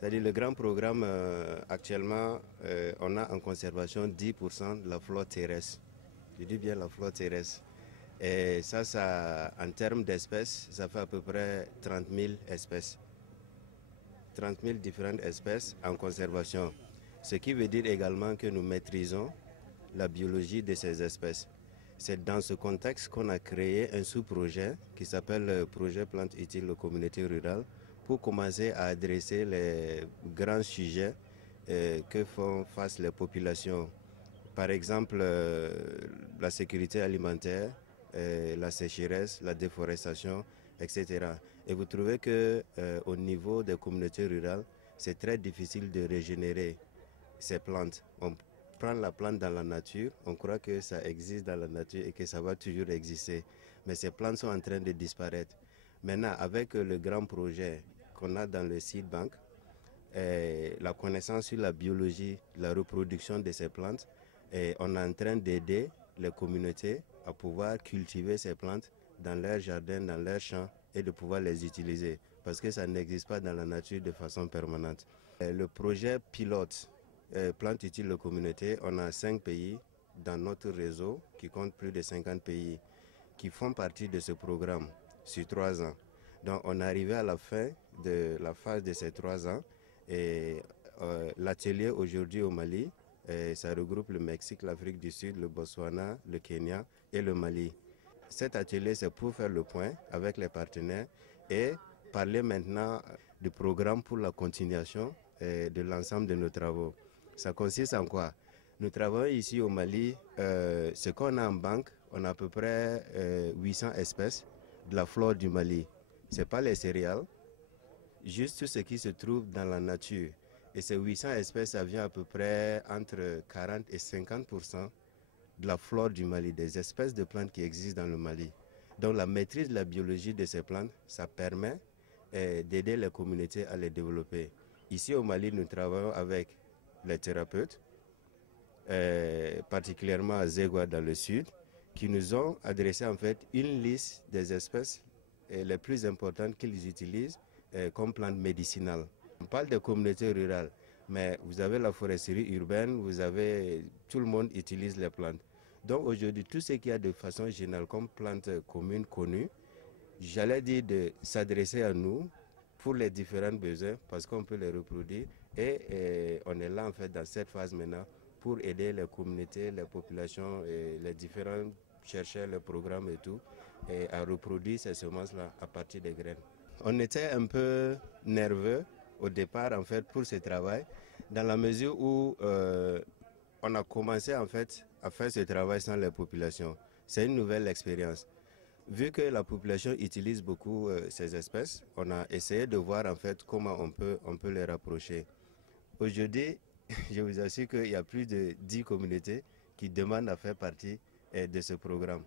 C'est-à-dire le grand programme, actuellement, on a en conservation 10% de la flore terrestre. Je dis bien la flore terrestre. Et ça, en termes d'espèces, ça fait à peu près 30 000 espèces. 30 000 différentes espèces en conservation. Ce qui veut dire également que nous maîtrisons la biologie de ces espèces. C'est dans ce contexte qu'on a créé un sous-projet qui s'appelle le projet Plantes utiles aux communautés rurales pour commencer à adresser les grands sujets que font face les populations. Par exemple, la sécurité alimentaire, la sécheresse, la déforestation, etc. Et vous trouvez que au niveau des communautés rurales, c'est très difficile de régénérer ces plantes. On prend la plante dans la nature, on croit que ça existe dans la nature et que ça va toujours exister. Mais ces plantes sont en train de disparaître. Maintenant, avec le grand projet qu'on a dans le Seed Bank, la connaissance sur la biologie, la reproduction de ces plantes, et on est en train d'aider les communautés à pouvoir cultiver ces plantes dans leurs jardins, dans leurs champs et de pouvoir les utiliser parce que ça n'existe pas dans la nature de façon permanente. Le projet pilote Plantes utiles aux communautés, on a 5 pays dans notre réseau qui compte plus de 50 pays qui font partie de ce programme sur 3 ans. Donc on est arrivé à la fin de la phase de ces 3 ans et l'atelier aujourd'hui au Mali, ça regroupe le Mexique, l'Afrique du Sud, le Botswana, le Kenya et le Mali. Cet atelier, c'est pour faire le point avec les partenaires et parler maintenant du programme pour la continuation de l'ensemble de nos travaux. Ça consiste en quoi? Nous travaillons ici au Mali, ce qu'on a en banque, on a à peu près 800 espèces de la flore du Mali. Ce n'est pas les céréales, juste tout ce qui se trouve dans la nature. Et ces 800 espèces, ça vient à peu près entre 40 et 50% de la flore du Mali, des espèces de plantes qui existent dans le Mali. Donc la maîtrise de la biologie de ces plantes, ça permet d'aider les communautés à les développer. Ici au Mali, nous travaillons avec les thérapeutes, particulièrement à Zégua dans le sud, qui nous ont adressé en fait une liste des espèces les plus importantes qu'ils utilisent comme plantes médicinales. On parle de communautés rurales, mais vous avez la foresterie urbaine, tout le monde utilise les plantes. Donc aujourd'hui, tout ce qu'il y a de façon générale comme plantes communes connues, j'allais dire de s'adresser à nous pour les différents besoins parce qu'on peut les reproduire et on est là en fait dans cette phase maintenant pour aider les communautés, les populations et les différents chercheurs, les programmes et tout et à reproduire ces semences-là à partir des graines. On était un peu nerveux au départ en fait pour ce travail dans la mesure où on a commencé en fait à faire ce travail sans les populations. C'est une nouvelle expérience. Vu que la population utilise beaucoup ces espèces, on a essayé de voir en fait comment on peut les rapprocher. Aujourd'hui, je vous assure qu'il y a plus de 10 communautés qui demandent à faire partie de ce programme.